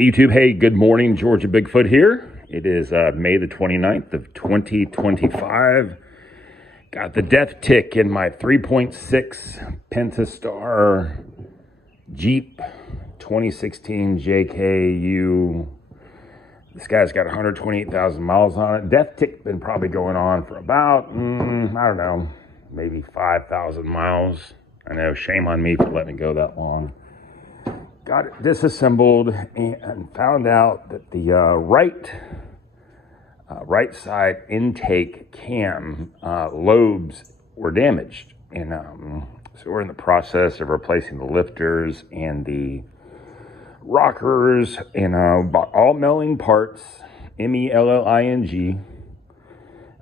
Hey YouTube, hey, good morning, Georgia Bigfoot here. It is May the 29th of 2025. Got the death tick in my 3.6 Pentastar Jeep 2016 JKU. This guy's got 128,000 miles on it. Death tick been probably going on for about, I don't know, maybe 5,000 miles. I know, shame on me for letting it go that long. Got it disassembled and found out that the right side intake cam lobes were damaged, and so we're in the process of replacing the lifters and the rockers and bought all Melling parts, MELLING.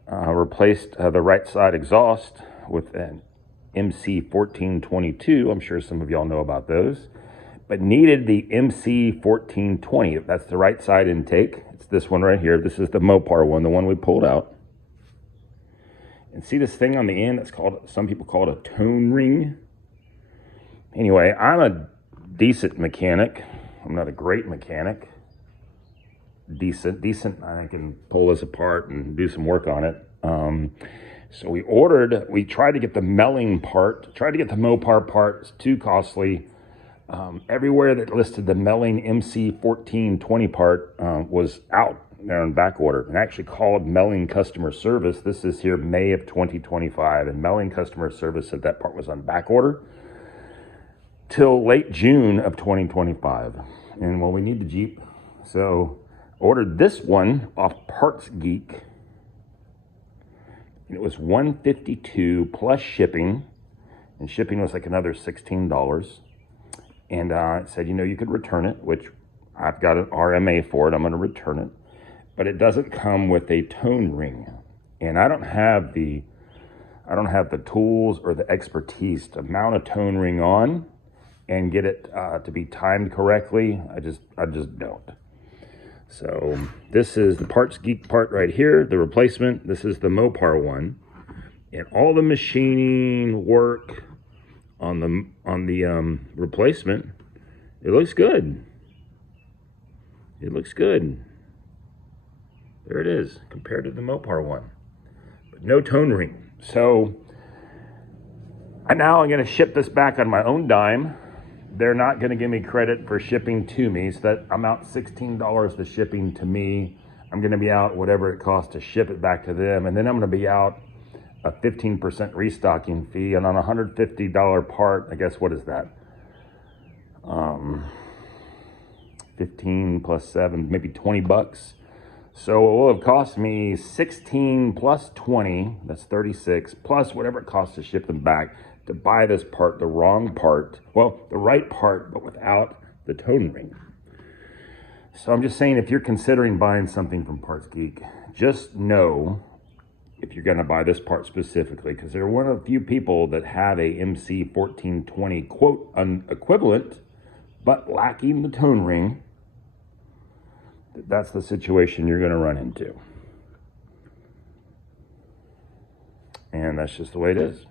Replaced the right side exhaust with an MC1420. I'm sure some of y'all know about those. But needed the MC1420. That's the right side intake. It's this one right here. This is the Mopar one, the one we pulled out. And see this thing on the end? It's called, some people call it a tone ring. Anyway, I'm a decent mechanic. I'm not a great mechanic. Decent. I can pull this apart and do some work on it. So we tried to get the Melling part, tried to get the Mopar part. It's too costly. Everywhere that listed the Melling MC1420 part was out there on back order, and actually called Melling customer service. This is here May of 2025, and Melling customer service said that part was on back order till late June of 2025. And well, we need the Jeep, so ordered this one off Parts Geek. It was $152 plus shipping, and shipping was like another $16. And it said, you could return it, which I've got an RMA for it. I'm going to return it. But it doesn't come with a tone ring. And I don't have the tools or the expertise to mount a tone ring on and get it to be timed correctly. I just don't. So this is the Parts Geek part right here, the replacement. This is the Mopar one. And all the machining work on the replacement, it looks good. It looks good. There it is, compared to the Mopar one, but no tone ring. So now I'm going to ship this back on my own dime. They're not going to give me credit for shipping to me, so that I'm out $16 the shipping to me. I'm going to be out whatever it costs to ship it back to them, and then I'm going to be out a 15% restocking fee, and on a $150 part, I guess, what is that? 15 plus 7, maybe 20 bucks. So it will have cost me 16 plus 20, that's 36, plus whatever it costs to ship them back, to buy this part, the wrong part. Well, the right part, but without the tone ring. So I'm just saying, if you're considering buying something from Parts Geek, just know, if you're going to buy this part specifically, because they're one of the few people that have a MC1420 quote equivalent, but lacking the tone ring, that's the situation you're going to run into. And that's just the way it is,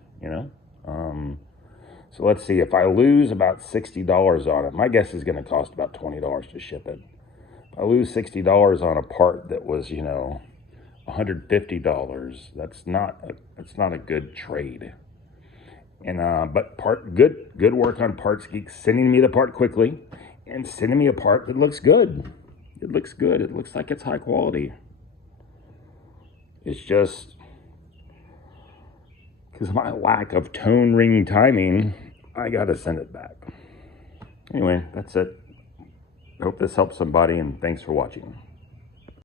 So let's see, if I lose about $60 on it, my guess is going to cost about $20 to ship it. If I lose $60 on a part that was, $150, that's not a good trade. And but good work on Parts Geek, sending me the part quickly and sending me a part that looks good. It looks good. It looks like it's high quality. It's just because of my lack of tone ring timing, I got to send it back. Anyway, that's it. I hope this helps somebody, and thanks for watching.